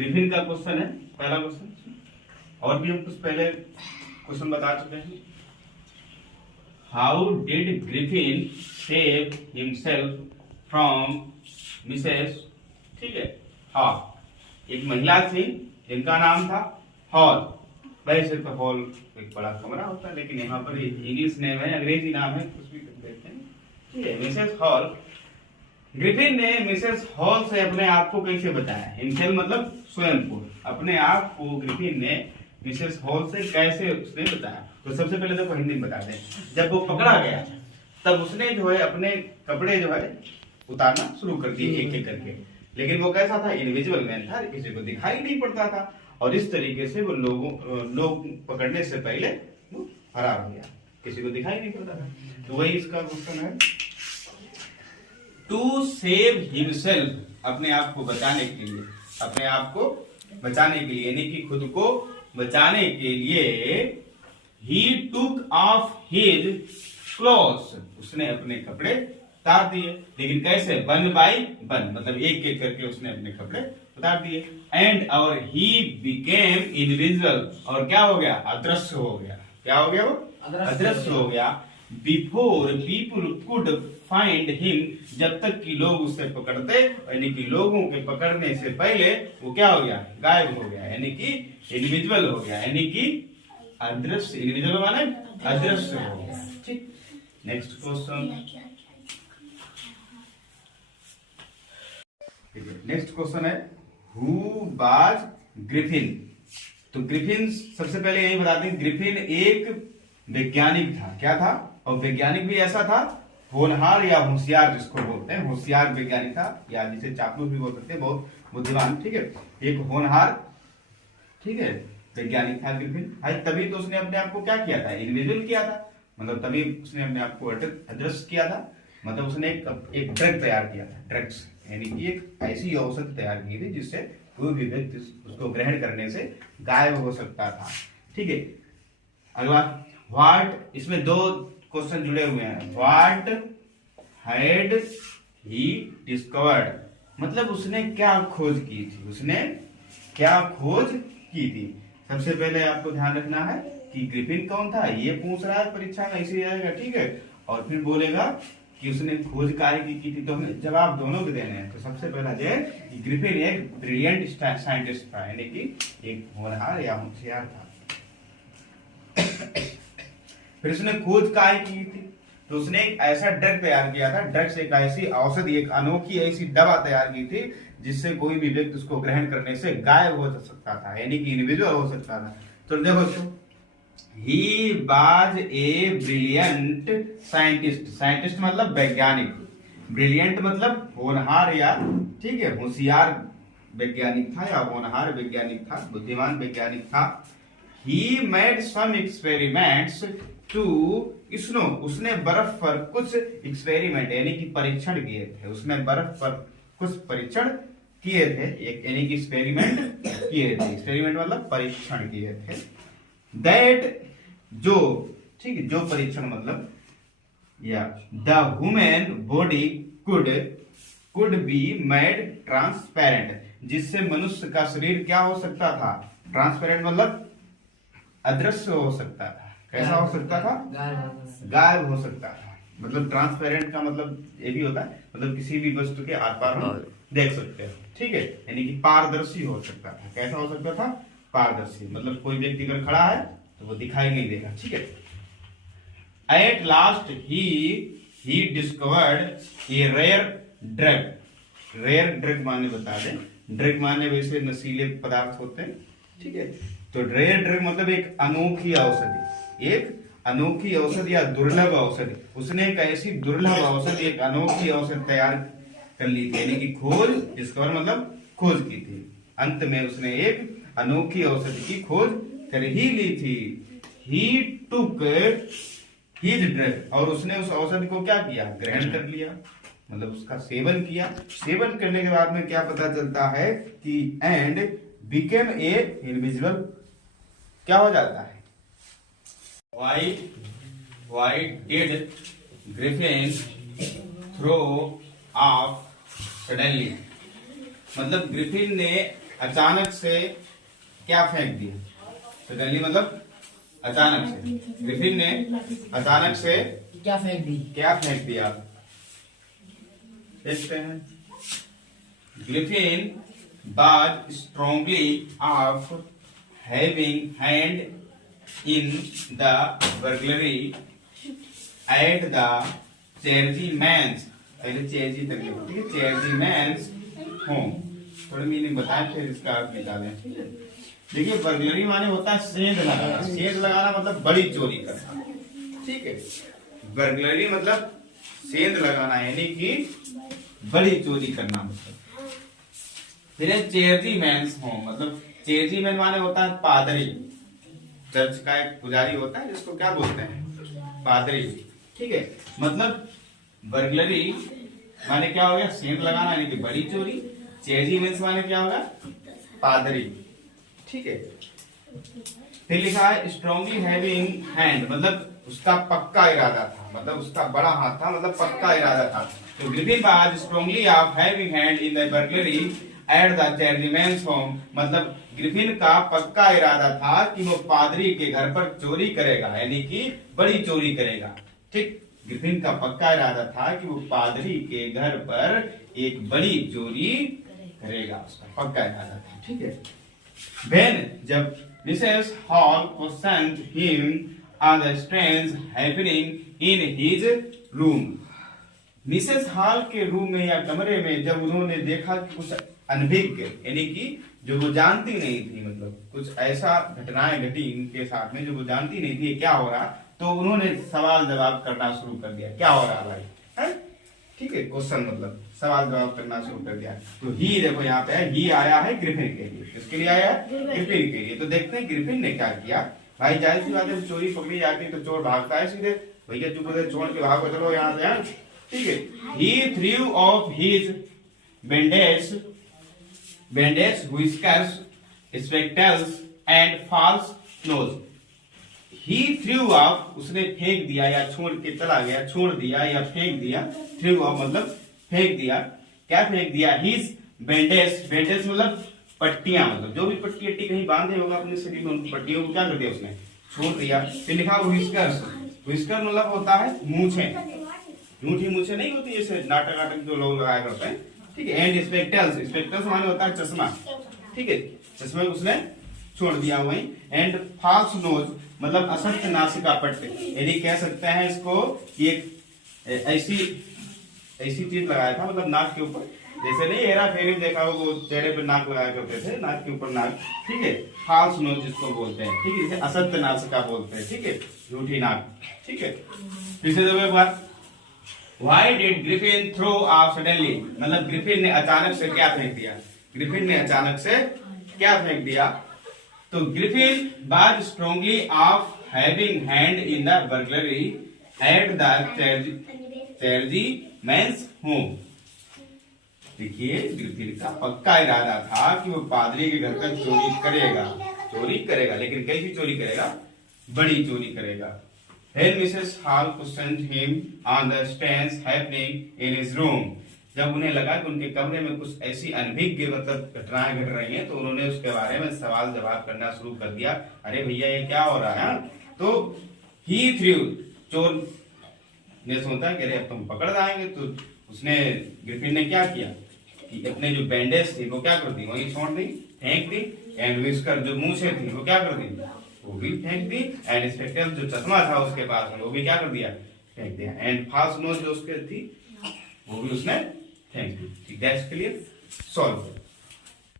Griffin का question है, पहला क्वेश्चन। और भी हम कुछ पहले क्वेश्चन बता चुके हैं। How did Griffin save himself from Mrs, ठीक है, हॉल। एक महिला थी जिनका नाम था हॉल। वैसे तो हॉल एक बड़ा कमरा होता है, लेकिन यहाँ पर इंग्लिश नेम है, अंग्रेजी नाम है, कुछ भी कहते हैं, ठीक है, मिसेस हॉल। ग्रिफिन ने मिसेस हॉल से अपने आप को कैसे बचाया? हिमसेल्फ मतलब स्वयं को, अपने आप को ग्रिफिन ने मिसेस हॉल से कैसे उसने बताया? तो सबसे पहले देखो हिंदी में बता दें। जब वो पकड़ा गया तब उसने जो है अपने कपड़े जो है उतारना शुरू कर दिए एक एक करके, लेकिन वो कैसा था? इनविजिबल मैन था, किसी को दिखाई नहीं पड़ता था, और इस तरीके से वो लोग पकड़ने से पहले वो फरार हो गया, किसी को दिखाई नहीं पड़ता था। तो वही इसका क्वेश्चन है। टू सेव हिमसेल्फ, अपने आप को बचाने के लिए, अपने आप को बचाने के लिए, यानी कि खुद को बचाने के लिए, ही टुक ऑफ हिज क्लॉथ्स, उसने अपने कपड़े उतार दिए। लेकिन कैसे? वन बाय वन, मतलब एक एक करके उसने अपने कपड़े उतार दिए। एंड और ही बिकेम इनविजिबल, और क्या हो गया? अदृश्य हो गया। क्या हो गया? वो अदृश्य हो गया। Before people could find him, जब तक कि लोग उसे पकड़ते, यानी कि लोगों के पकड़ने से पहले वो क्या हो गया? गायब हो गया, यानी कि इनविजिबल हो गया, यानी कि अदृश्य। इनविजिबल माने अदृश्य हो गया। ठीक, नेक्स्ट क्वेश्चन। नेक्स्ट क्वेश्चन है हु वाज ग्रिफिन। तो ग्रिफिन, सबसे पहले यही बता दें, ग्रिफिन एक वैज्ञानिक था। क्या था? और वैज्ञानिक भी ऐसा था, होनहार या होशियार जिसको बोलते हैं, होशियार वैज्ञानिक था, या जिसे चापलूस भी बोल सकते हैं, बहुत बुद्धिमान, ठीक है, एक होनहार, ठीक है, वैज्ञानिक था ग्रिफिन। तभी तो उसने अपने आप को क्या किया था? इनविजिबल किया था, मतलब तभी उसने अपने आप को अदृश्य किया था, मतलब उसने एक ड्रग तैयार किया था, ड्रग्स, यानी कि एक ऐसी औषधि तैयार की थी जिससे कोई भी व्यक्ति उसको ग्रहण करने से गायब हो सकता था। ठीक है, अगला व्हाट, इसमें दो क्वेश्चन जुड़े हुए हैं। व्हाट हैड ही डिस्कवर्ड, मतलब उसने क्या खोज की थी, उसने क्या खोज की थी। सबसे पहले आपको ध्यान रखना है कि ग्रिफिन कौन था, ये पूछ रहा है परीक्षा में, ऐसे आएगा, ठीक है, और फिर बोलेगा कि उसने खोज कार्य की थी, तो हमें जवाब दोनों के देने हैं। तो सबसे पहला जो है ग्रिफिन एक ब्रिलियंट साइंटिस्ट था, यानी कि एक होनहार या होशियार था। फिर उसने खोज कार्य की थी, तो उसने एक ऐसा ड्रग तैयार किया था, ड्रग्स एक ऐसी औषधि, एक अनोखी ऐसी दवा तैयार की थी जिससे कोई भी व्यक्ति उसको ग्रहण करने से गायब हो सकता था, यानी कि इनविजिबल हो सकता था। तो देखो तो He was a brilliant scientist, scientist मतलब वैज्ञानिक, ब्रिलियंट मतलब होनहार या, ठीक है, होशियार वैज्ञानिक था, या होनहार वैज्ञानिक था, बुद्धिमान वैज्ञानिक था। He made some experiments to snow, उसने बर्फ पर कुछ एक्सपेरिमेंट यानी कि परीक्षण किए थे, उसने बर्फ पर कुछ परीक्षण किए थे, एक यानी कि एक्सपेरिमेंट किए थे, एक्सपेरिमेंट मतलब परीक्षण किए थे। दैट, जो, ठीक है, जो परीक्षण मतलब, या the human body could be made transparent, जिससे मनुष्य का शरीर क्या हो सकता था? ट्रांसपेरेंट मतलब अदृश्य हो सकता था। कैसा हो सकता था? गायब हो सकता था। मतलब ट्रांसपेरेंट का मतलब ये भी होता है, मतलब किसी भी वस्तु के आर पार हम देख सकते हैं, ठीक है, यानी कि पारदर्शी हो सकता था। कैसा हो सकता था? पारदर्शी, मतलब कोई व्यक्ति अगर खड़ा है तो वो दिखाई नहीं देगा, ठीक है। एट लास्ट ही discovered a rare drug. Rare drug माने बता दें, ड्रग माने वैसे नशीले पदार्थ होते हैं, ठीक है, तो रेयर ड्रग मतलब एक अनोखी औषधि, एक अनोखी औषधि या दुर्लभ औषधि। उसने एक ऐसी दुर्लभ औषधि, एक अनोखी औषधि तैयार कर ली थी, यानी कि खोज, डिस्कवर मतलब खोज की थी। अंत में उसने एक अनोखी औषधि की खोज कर ही ली थी। ही टुक हिज ड्रग, और उसने उस औषधि को क्या किया? ग्रहण कर लिया, मतलब उसका सेवन किया। सेवन करने के बाद में क्या पता चलता है कि एंड बिकेम ए इनविजिबल, क्या हो जाता है? Why did Griffin throw off suddenly, मतलब ग्रिफिन ने अचानक से क्या फेंक दिया, सडनली मतलब अचानक से, ग्रिफिन ने अचानक से क्या फेंक दिया। देखते हैं, Griffin was strongly of having hand in the burglary at the Churchyman's, पहले चेरजी तक लिखो, ठीक है, Churchyman's home, थोड़ा मीनिंग बताएं फिर इसका अर्थ निकालें, ठीक है। देखिए बर्गलरी माने होता है सेंध लगाना, सेंध लगाना मतलब बड़ी चोरी करना, ठीक है। बर्गलरी मतलब सेंध लगाना यानी कि बड़ी चोरी करना मतलब। फिर चेयरजीमैन्स होम, मतलब चेयरजीमैन माने होता है पादरी, चर्च का एक पुजारी होता है जिसको क्या बोलते हैं, पादरी, ठीक है। मतलब बर्गलरी माने क्या हो गया, सेंध लगाना यानी कि बड़ी चोरी, चेयरजीमैन्स माने क्या होगा, पादरी, ठीक है। फिर लिखा है स्ट्रॉन्गली हैविंग हैंड, मतलब उसका पक्का इरादा था, मतलब उसका बड़ा हाथ था, मतलब पक्का इरादा था। तो Griffin was strongly of having hand in the burglary at the chairman's home, मतलब ग्रिफिन का पक्का इरादा था कि वो पादरी के घर पर चोरी करेगा, यानी कि बड़ी चोरी करेगा, ठीक। ग्रिफिन का पक्का इरादा था कि वो पादरी के घर पर एक बड़ी चोरी करेगा, उसका पक्का इरादा था, ठीक है। When जब Mrs hall questioned him on the strange happening in his room, Mrs hall के रूम में या कमरे में जब उन्होंने देखा कि कुछ अनभिज्ञ यानी कि जो वो जानती नहीं थी, मतलब कुछ ऐसा घटनाएं घटी इनके साथ में जो वो जानती नहीं थी क्या हो रहा, तो उन्होंने सवाल जवाब करना शुरू कर दिया, क्या हो रहा भाई है, ठीक है। क्वेश्चन मतलब सवाल जवाब करना शुरू कर दिया। तो ही देखो यहाँ पे ही आया है ग्रिफिन के लिए, किसके लिए आया है, ग्रिफिन के लिए। तो देखते हैं ग्रिफिन ने क्या किया। भाई जाहिर सी बात है चोरी पकड़ी जाती है तो चोर भागता है सीधे, भैया चुप हो छोड़ के भागो, चलो यहाँ से, ठीक है। He threw of his bandage whiskers spectacles and false nose, he threw of उसने फेंक दिया या छोड़ के चला गया, छोड़ दिया या फेंक दिया, थ्रू ऑफ मतलब फेंक दिया, क्या फेंक दिया, हिज बैंडेज मतलब पट्टियां, मतलब जो भी पट्टी अट्टी कहीं बांधे होगा अपने शरीर में, उन पट्टियों को क्या कर दिया उसने, छोड़ दिया। फिर लिखा व्हिस्कर्स, व्हिस्कर मतलब होता है मूछे, झूठी मूछे नहीं होती जैसे नाटक नाटक जो लोग लगाया करते हैं, ठीक है। एंड स्पेक्टल्स, स्पेक्टल्स माने होता है चश्मा, ठीक है, चश्मे उसने छोड़ दिया वहीं। एंड फॉल्स नोज मतलब असत्य नासिका पट्टी, यदि कह सकते हैं इसको कि एक ऐसी चीज लगाया था, मतलब नाक के ऊपर, जैसे नहीं हेरा फेरी देखा हो वो चेहरे पे नाक लगाया करते थे, नाक के ऊपर नाक, ठीक है। फॉल्स नोज जिसको बोलते हैं, ठीक है, इसे असत्य नासिका बोलते हैं, ठीक है, झूठी नाक, ठीक है। फिर से देखो एक बार, why did Griffin throw off suddenly, मतलब ग्रिफिन ने अचानक से क्या फेंक दिया, ग्रिफिन ने अचानक से क्या फेंक दिया। तो Griffin was strongly of having hand in the burglary at the chairman's home, देखिए ग्रिफिन का पक्का इरादा था कि वो पादरी के घर पर चोरी करेगा, लेकिन कैसी चोरी करेगा, बड़ी चोरी करेगा। When Mrs. Hall questioned him on the strange happening in his room, जब उन्हें लगा कि उनके कमरे में कुछ ऐसी अनभिज्ञ मतलब घटनाएं घट रही हैं, तो उन्होंने उसके बारे में सवाल जवाब करना शुरू कर दिया, अरे भैया ये क्या हो रहा है। तो he threw, चोर ने सोचा कि अरे अब तुम पकड़ जाएंगे, तो उसने ग्रिफिन ने क्या किया कि अपने जो बैंडेज थी वो क्या कर दी, वही छोड़ दी, फेंक दी। एंड व्हिस्कर जो मुंह से थी वो क्या कर दी, वो भी फेंक दी। एंड स्पेक्टल जो चश्मा था उसके पास में वो भी क्या कर दिया, फेंक दिया। एंड फॉल्स नोज जो उसके थी वो भी उसने फेंक दी। ठीक, दैट्स क्लियर, सॉल्व।